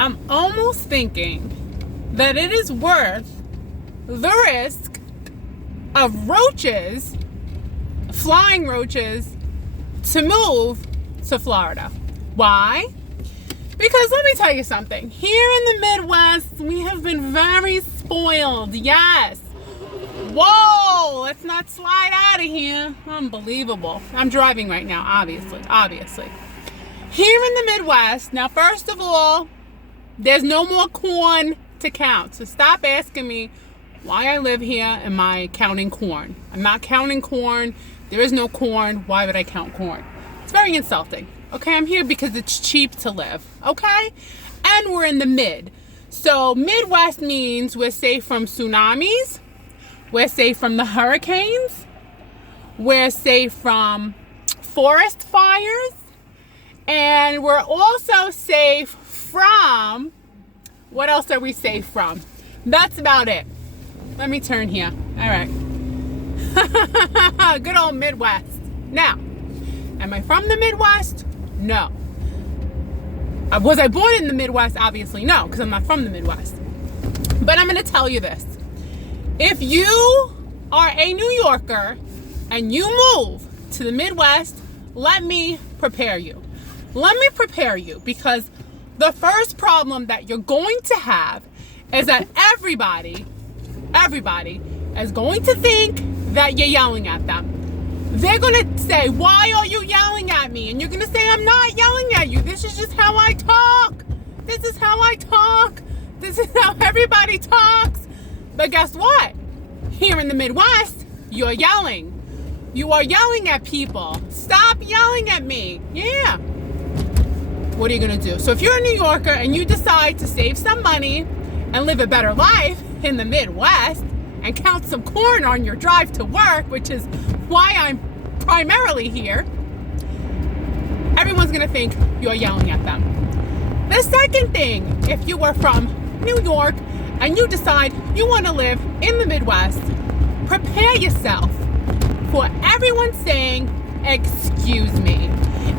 I'm almost thinking that it is worth the risk of roaches, flying roaches, to move to Florida. Why? Because let me tell you something. Here in the Midwest, we have been very spoiled. Yes. Whoa, let's not slide out of here. Unbelievable. I'm driving right now, obviously. Here in the Midwest, now first of all, there's no more corn to count. So stop asking me why I live here. Am I counting corn? I'm not counting corn. There is no corn. Why would I count corn? It's very insulting. Okay, I'm here because it's cheap to live. Okay? And we're in the mid. So Midwest means we're safe from tsunamis. We're safe from the hurricanes. We're safe from forest fires. And we're also safe from, what else are we safe from? That's about it. Let me turn here. All right. Good old Midwest. Now, am I from the Midwest? No. Was I born in the Midwest? Obviously no, because I'm not from the Midwest. But I'm going to tell you this. If you are a New Yorker and you move to the Midwest, let me prepare you. Let me prepare you, because the first problem that you're going to have is that everybody is going to think that you're yelling at them. They're going to say, why are you yelling at me? And you're going to say, I'm not yelling at you. This is just how I talk. This is how I talk. This is how everybody talks. But guess what? Here in the Midwest, you're yelling. You are yelling at people. Stop yelling at me. Yeah. What are you going to do? So if you're a New Yorker and you decide to save some money and live a better life in the Midwest and count some corn on your drive to work, which is why I'm primarily here, everyone's going to think you're yelling at them. The second thing, if you are from New York and you decide you want to live in the Midwest, prepare yourself for everyone saying, excuse me.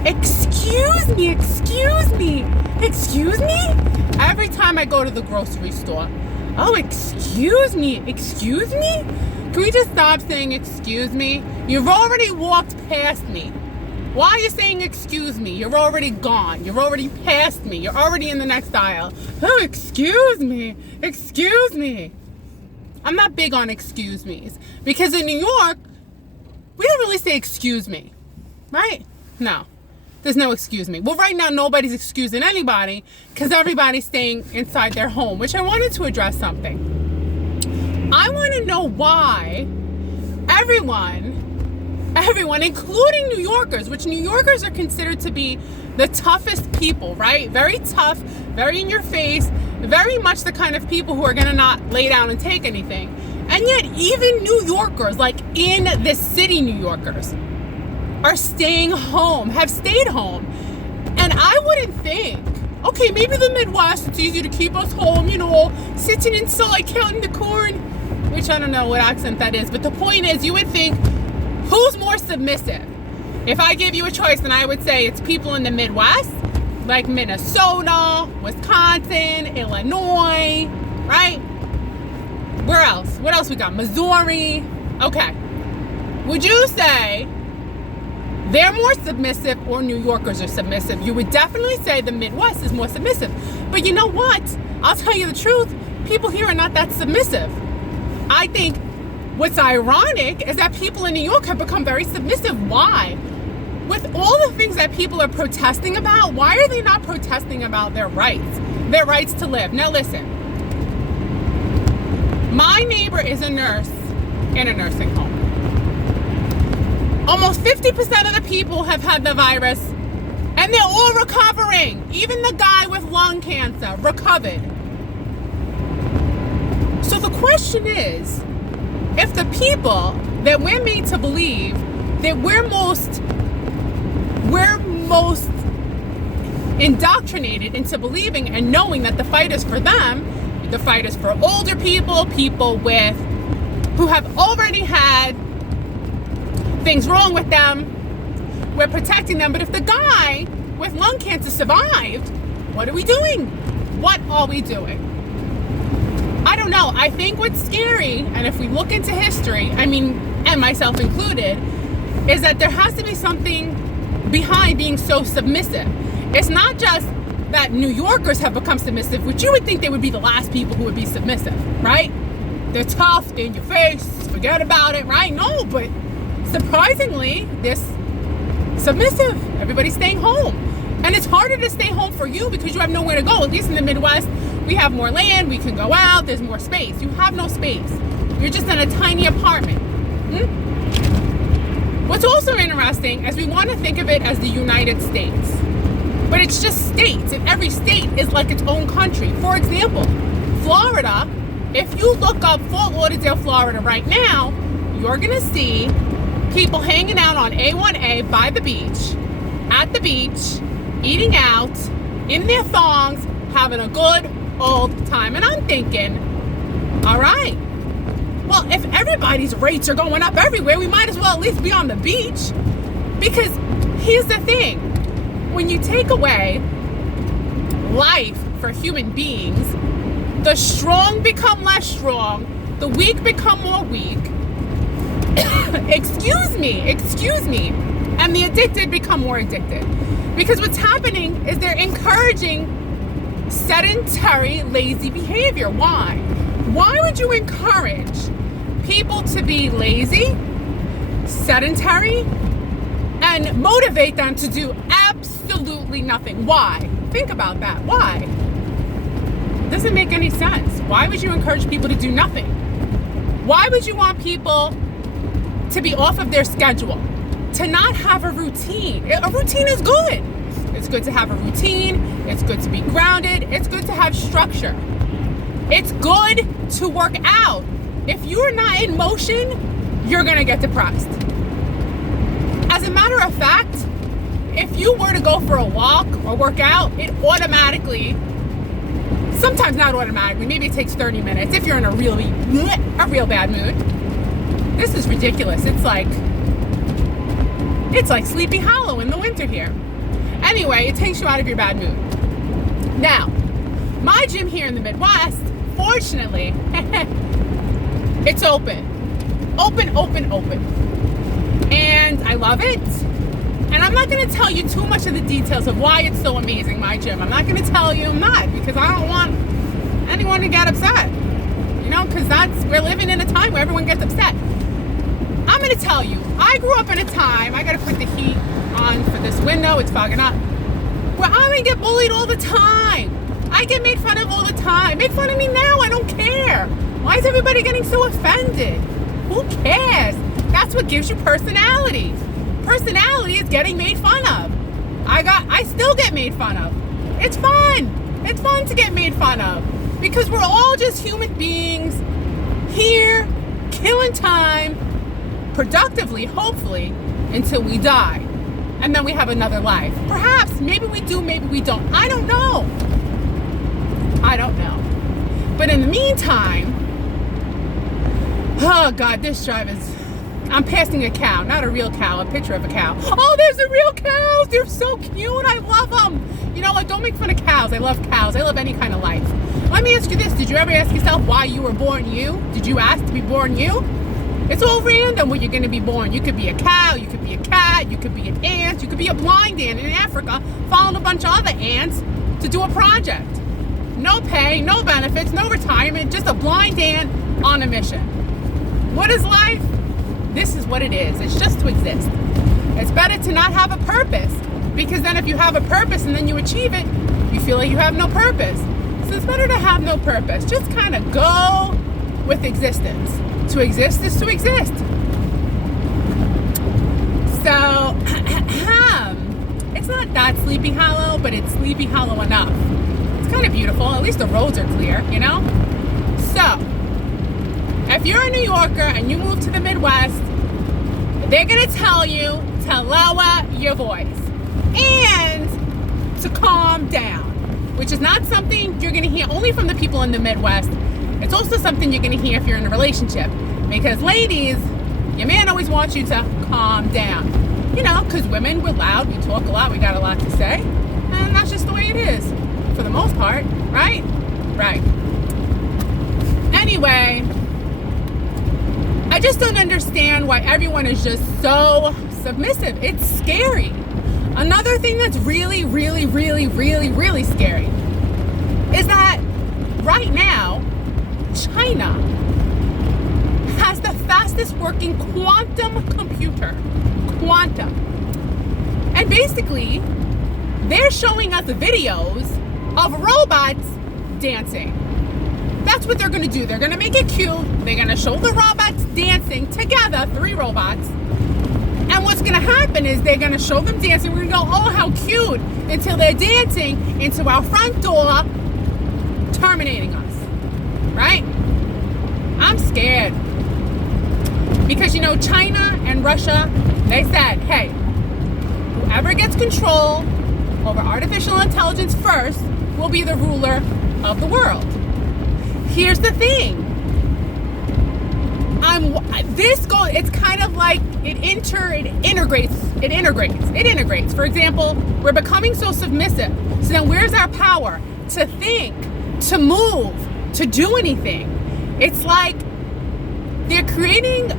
Excuse me, excuse me, excuse me? Every time I go to the grocery store. Oh, excuse me, excuse me? Can we just stop saying excuse me? You've already walked past me. Why are you saying excuse me? You're already gone. You're already past me. You're already in the next aisle. Oh, excuse me, excuse me. I'm not big on excuse me's, because in New York, we don't really say excuse me, right? No. There's no excuse me. Well, right now, nobody's excusing anybody because everybody's staying inside their home, which I wanted to address something. I want to know why everyone, including New Yorkers, which New Yorkers are considered to be the toughest people, right? Very tough, very in your face, very much the kind of people who are going to not lay down and take anything. And yet, even New Yorkers, like in the city New Yorkers, are staying home, have stayed home. And I wouldn't think, okay, maybe the Midwest, it's easy to keep us home, sitting inside counting the corn, which I don't know what accent that is. But the point is, you would think, who's more submissive? If I gave you a choice, then I would say it's people in the Midwest, like Minnesota, Wisconsin, Illinois, right? Where else? What else we got? Missouri. Okay. Would you say they're more submissive or New Yorkers are submissive? You would definitely say the Midwest is more submissive. But you know what? I'll tell you the truth. People here are not that submissive. I think what's ironic is that people in New York have become very submissive. Why? With all the things that people are protesting about, why are they not protesting about their rights to live? Now listen, my neighbor is a nurse in a nursing home. Almost 50% of the people have had the virus, and they're all recovering. Even the guy with lung cancer recovered. So the question is, if the people that we're made to believe that we're most indoctrinated into believing and knowing that the fight is for them, the fight is for older people, people who have already had things wrong with them, we're protecting them. But if the guy with lung cancer survived, what are we doing? What are we doing? I don't know. I think what's scary, and if we look into history, and myself included, is that there has to be something behind being so submissive. It's not just that New Yorkers have become submissive, which you would think they would be the last people who would be submissive, right? They're tough, they're in your face, forget about it, right? No, but surprisingly, this submissive. Everybody's staying home. And it's harder to stay home for you because you have nowhere to go. At least in the Midwest, we have more land, we can go out, there's more space. You have no space. You're just in a tiny apartment. What's also interesting is we want to think of it as the United States. But it's just states, and every state is like its own country. For example, Florida, if you look up Fort Lauderdale, Florida right now, you're going to see people hanging out on A1A by the beach, at the beach, eating out, in their thongs, having a good old time. And I'm thinking, all right, well, if everybody's rates are going up everywhere, we might as well at least be on the beach. Because here's the thing, when you take away life for human beings, the strong become less strong, the weak become more weak, excuse me, and the addicted become more addicted. Because what's happening is they're encouraging sedentary, lazy behavior. Why? Why would you encourage people to be lazy, sedentary, and motivate them to do absolutely nothing? Why? Think about that. Why? It doesn't make any sense. Why would you encourage people to do nothing? Why would you want people to be off of their schedule, to not have a routine? A routine is good. It's good to have a routine. It's good to be grounded. It's good to have structure. It's good to work out. If you're not in motion, you're going to get depressed. As a matter of fact, if you were to go for a walk or work out, it automatically, sometimes not automatically, maybe it takes 30 minutes if you're in a real bad mood. This is ridiculous. It's like Sleepy Hollow in the winter here. Anyway, it takes you out of your bad mood. Now, my gym here in the Midwest, fortunately, it's open. Open. And I love it. And I'm not going to tell you too much of the details of why it's so amazing, my gym. I'm not going to tell you, because I don't want anyone to get upset. Because we're living in a time where everyone gets upset. I'm going to tell you, I grew up in a time, I got to put the heat on for this window, it's fogging up, where I'm going to get bullied all the time. I get made fun of all the time. Make fun of me now, I don't care. Why is everybody getting so offended? Who cares? That's what gives you personality. Personality is getting made fun of. I still get made fun of. It's fun. It's fun to get made fun of. Because we're all just human beings here, killing time, productively, hopefully, until we die. And then we have another life. Perhaps, maybe we do, maybe we don't. I don't know. But in the meantime, oh God, this drive is, I'm passing a cow, not a real cow, a picture of a cow. Oh, there's the real cows. They're so cute. I love them. You know what? Don't make fun of cows. I love cows. I love any kind of life. Let me ask you this. Did you ever ask yourself why you were born you? Did you ask to be born you? It's all random where you're going to be born. You could be a cow, you could be a cat, you could be an ant, you could be a blind ant in Africa following a bunch of other ants to do a project. No pay, no benefits, no retirement, just a blind ant on a mission. What is life? This is what it is. It's just to exist. It's better to not have a purpose, because then if you have a purpose and then you achieve it, you feel like you have no purpose. So it's better to have no purpose. Just kind of go with existence. To exist is to exist. So, it's not that Sleepy Hollow, but it's Sleepy Hollow enough. It's kind of beautiful. At least the roads are clear, So, if you're a New Yorker and you move to the Midwest, they're going to tell you to lower your voice and to calm down, which is not something you're going to hear only from the people in the Midwest. It's also something you're going to hear if you're in a relationship. Because ladies, your man always wants you to calm down. Because women, we're loud, we talk a lot, we got a lot to say. And that's just the way it is, for the most part, right? Right. Anyway, I just don't understand why everyone is just so submissive. It's scary. Another thing that's really, really, really, really, really scary is that right now, China has the fastest working quantum computer. Quantum. And basically, they're showing us videos of robots dancing. That's what they're going to do. They're going to make it cute. They're going to show the robots dancing together, 3 robots. And what's going to happen is they're going to show them dancing. We're going to go, oh, how cute, until they're dancing into our front door, terminating us. Right? I'm scared. Because, you know, China and Russia, they said, hey, whoever gets control over artificial intelligence first will be the ruler of the world. Here's the thing. It's kind of like it integrates. For example, we're becoming so submissive. So then where's our power to think, to move, to do anything? It's like they're creating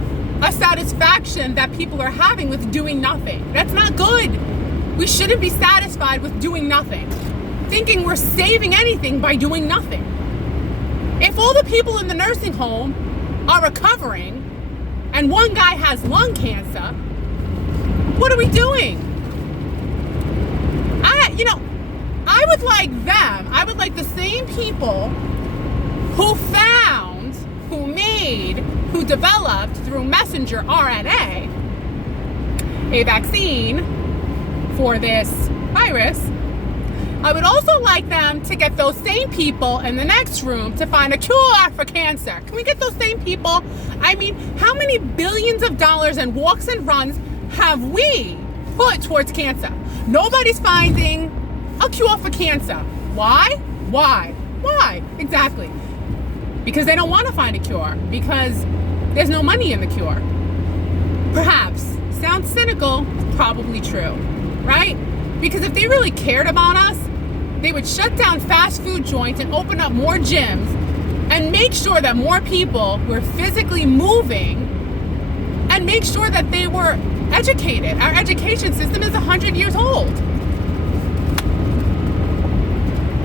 a satisfaction that people are having with doing nothing. That's not good. We shouldn't be satisfied with doing nothing, thinking we're saving anything by doing nothing. If all the people in the nursing home are recovering and one guy has lung cancer, what are we doing? I would like the same people who found, who made, who developed through messenger RNA a vaccine for this virus. I would also like them to get those same people in the next room to find a cure for cancer. Can we get those same people? I mean, how many billions of dollars in walks and runs have we put towards cancer? Nobody's finding a cure for cancer. Why? Exactly. Because they don't want to find a cure. Because there's no money in the cure. Perhaps. Sounds cynical. Probably true. Right? Because if they really cared about us, they would shut down fast food joints and open up more gyms and make sure that more people were physically moving and make sure that they were educated. Our education system is 100 years old.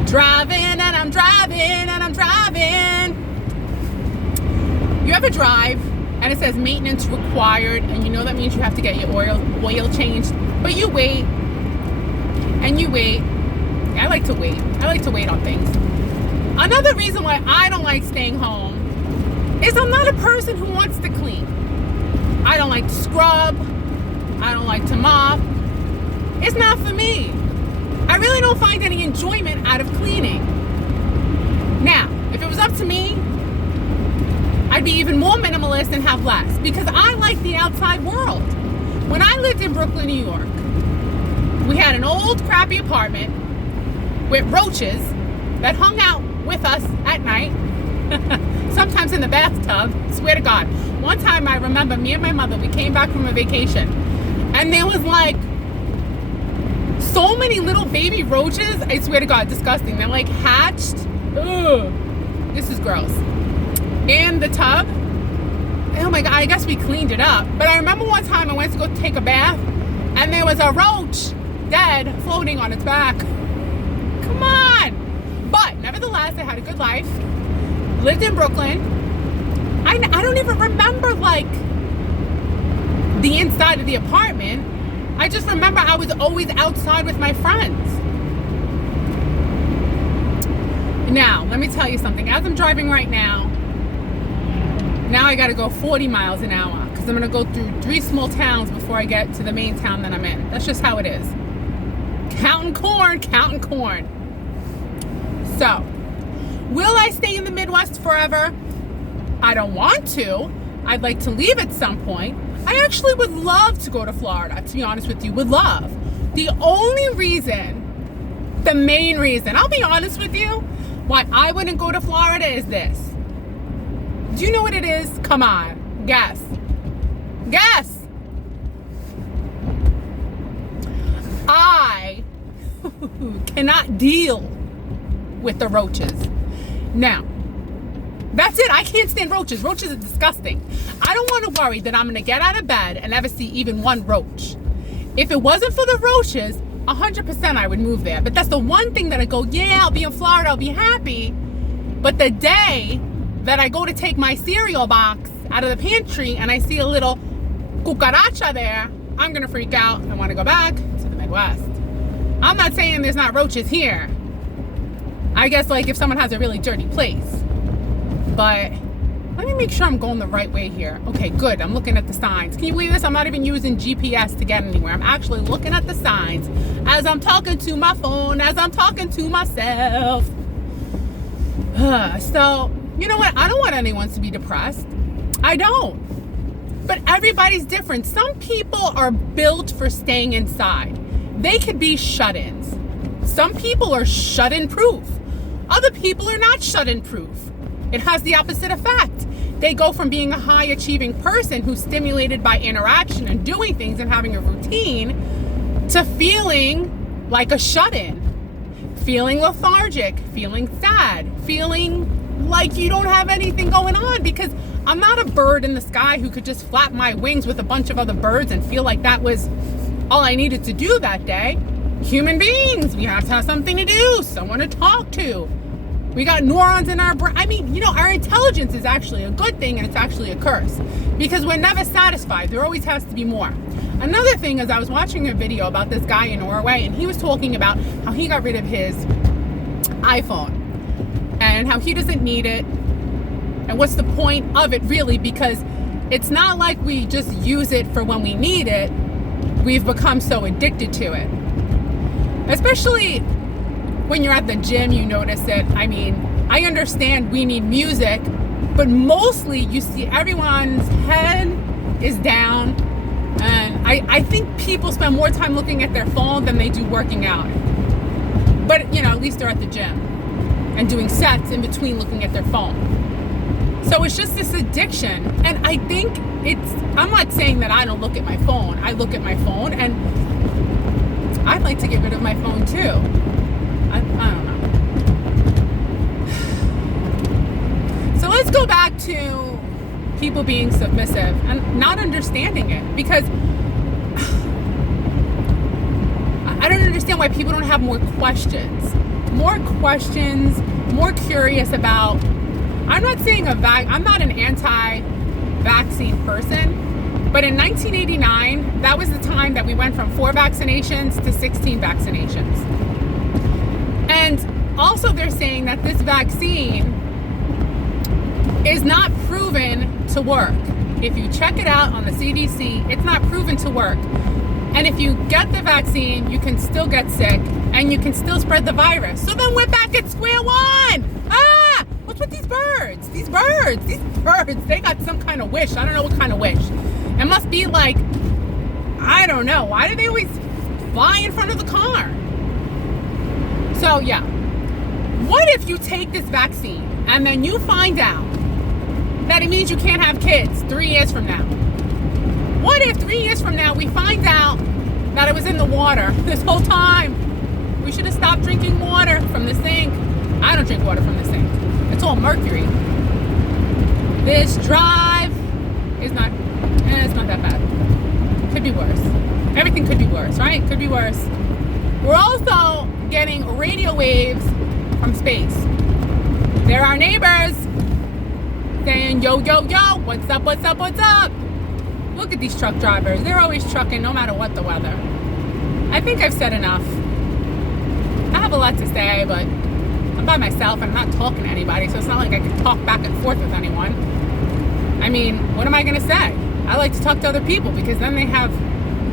Driving and I'm driving and I'm driving. You ever drive and it says maintenance required, and you know that means you have to get your oil changed, but you wait and you wait. I like to wait. I like to wait on things. Another reason why I don't like staying home is I'm not a person who wants to clean. I don't like to scrub. I don't like to mop. It's not for me. I really don't find any enjoyment out of cleaning. Now, if it was up to me, I'd be even more minimalist and have less, because I like the outside world. When I lived in Brooklyn, New York, we had an old crappy apartment with roaches that hung out with us at night, sometimes in the bathtub. Swear to God. One time I remember me and my mother, we came back from a vacation, and there was like so many little baby roaches. I swear to God, disgusting. They're like hatched. Ugh. This is gross. In the tub. Oh my God, I guess we cleaned it up. But I remember one time I went to go take a bath, and there was a roach dead floating on its back. Come on. But nevertheless, I had a good life. Lived in Brooklyn. I don't even remember like the inside of the apartment. I just remember I was always outside with my friends. Now, let me tell you something. As I'm driving right now I got to go 40 miles an hour because I'm going to go through 3 small towns before I get to the main town that I'm in. That's just how it is. Counting corn. So, will I stay in the Midwest forever? I don't want to. I'd like to leave at some point. I actually would love to go to Florida, to be honest with you. Would love. The only reason, the main reason, I'll be honest with you, why I wouldn't go to Florida is this. Do you know what it is? Come on. Guess. I cannot deal with the roaches. Now, that's it. I can't stand roaches. Roaches are disgusting. I don't want to worry that I'm going to get out of bed and never see even one roach. If it wasn't for the roaches, 100% I would move there. But that's the one thing that I go, yeah, I'll be in Florida, I'll be happy. But the day that I go to take my cereal box out of the pantry and I see a little cucaracha there, I'm going to freak out. I want to go back to the Midwest. I'm not saying there's not roaches here. I guess like if someone has a really dirty place. But let me make sure I'm going the right way here. Okay, good. I'm looking at the signs. Can you believe this? I'm not even using GPS to get anywhere. I'm actually looking at the signs as I'm talking to my phone, as I'm talking to myself. So, you know what? I don't want anyone to be depressed. I don't. But everybody's different. Some people are built for staying inside. They could be shut-ins. Some people are shut-in proof. Other people are not shut-in proof. It has the opposite effect. They go from being a high achieving person who's stimulated by interaction and doing things and having a routine to feeling like a shut-in, feeling lethargic, feeling sad, feeling like you don't have anything going on, because I'm not a bird in the sky who could just flap my wings with a bunch of other birds and feel like that was all I needed to do that day. Human beings, we have to have something to do, someone to talk to. We got neurons in our brain. I mean, you know, our intelligence is actually a good thing and it's actually a curse because we're never satisfied. There always has to be more. Another thing is I was watching a video about this guy in Norway and he was talking about how he got rid of his iPhone and how he doesn't need it and what's the point of it really, because it's not like we just use it for when we need it. We've become so addicted to it. Especially when you're at the gym, you notice it. I mean, I understand we need music, but mostly you see everyone's head is down. And I think people spend more time looking at their phone than they do working out. But, you know, at least they're at the gym and doing sets in between looking at their phone. So it's just this addiction. And I think I'm not saying that I don't look at my phone. I look at my phone and I'd like to get rid of my phone too. I don't know. So let's go back to people being submissive and not understanding it, because I don't understand why people don't have more questions, more curious about. I'm not saying I'm not an anti-vaccine person, but in 1989, that was the time that we went from 4 vaccinations to 16 vaccinations. And also they're saying that this vaccine is not proven to work. If you check it out on the CDC, it's not proven to work. And if you get the vaccine, you can still get sick and you can still spread the virus. So then we're back at square one. What's with these birds? These birds, they got some kind of wish. I don't know what kind of wish. It must be like, I don't know. Why do they always fly in front of the car? So yeah, what if you take this vaccine and then you find out that it means you can't have kids 3 years from now? What if 3 years from now we find out that it was in the water this whole time? We should have stopped drinking water from the sink. I don't drink water from the sink. It's all mercury. This drive is not, it's not that bad. Could be worse. Everything could be worse, right? Could be worse. We're also getting radio waves from space. They're our neighbors saying, yo, yo, yo, what's up, what's up, what's up? Look at these truck drivers. They're always trucking no matter what the weather. I think I've said enough. I have a lot to say, but I'm by myself and I'm not talking to anybody, so it's not like I can talk back and forth with anyone. I mean, what am I going to say? I like to talk to other people because then they have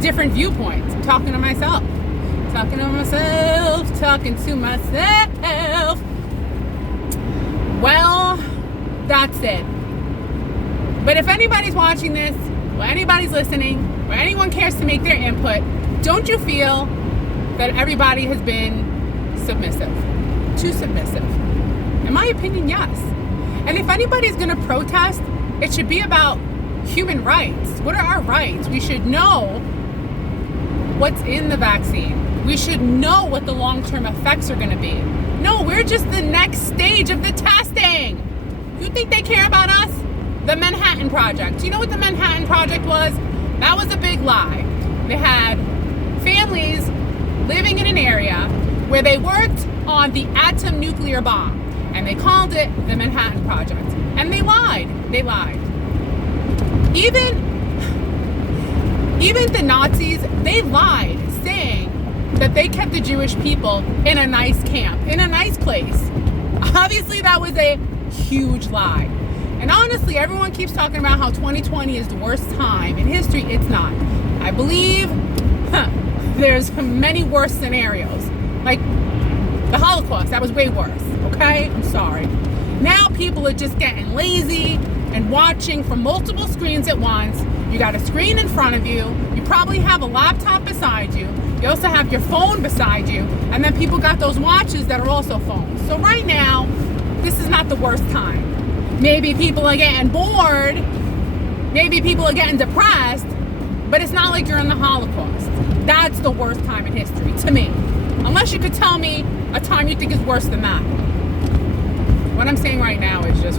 different viewpoints. I'm talking to myself. Talking to myself. Well, that's it. But if anybody's watching this, or anybody's listening, or anyone cares to make their input, don't you feel that everybody has been submissive? Too submissive? In my opinion, yes. And if anybody's going to protest, it should be about human rights. What are our rights? We should know what's in the vaccine. We should know what the long-term effects are going to be. No, We're just the next stage of the testing. You think they care about us? The Manhattan Project. Do you know what the Manhattan Project was? That was a big lie. They had families living in an area where they worked on the atom nuclear bomb, and they called it the Manhattan Project. And they lied. They lied. Even the Nazis, they lied, saying that they kept the Jewish people in a nice camp, in a nice place. Obviously, that was a huge lie. And honestly, everyone keeps talking about how 2020 is the worst time in history. It's not. I believe there's many worse scenarios. Like the Holocaust, that was way worse. Okay? I'm sorry. Now people are just getting lazy and watching from multiple screens at once. You got a screen in front of you. You probably have a laptop beside you. You also have your phone beside you. And then people got those watches that are also phones. So right now, this is not the worst time. Maybe people are getting bored. Maybe people are getting depressed. But it's not like you're in the Holocaust. That's the worst time in history, to me. Unless you could tell me a time you think is worse than that. What I'm saying right now is just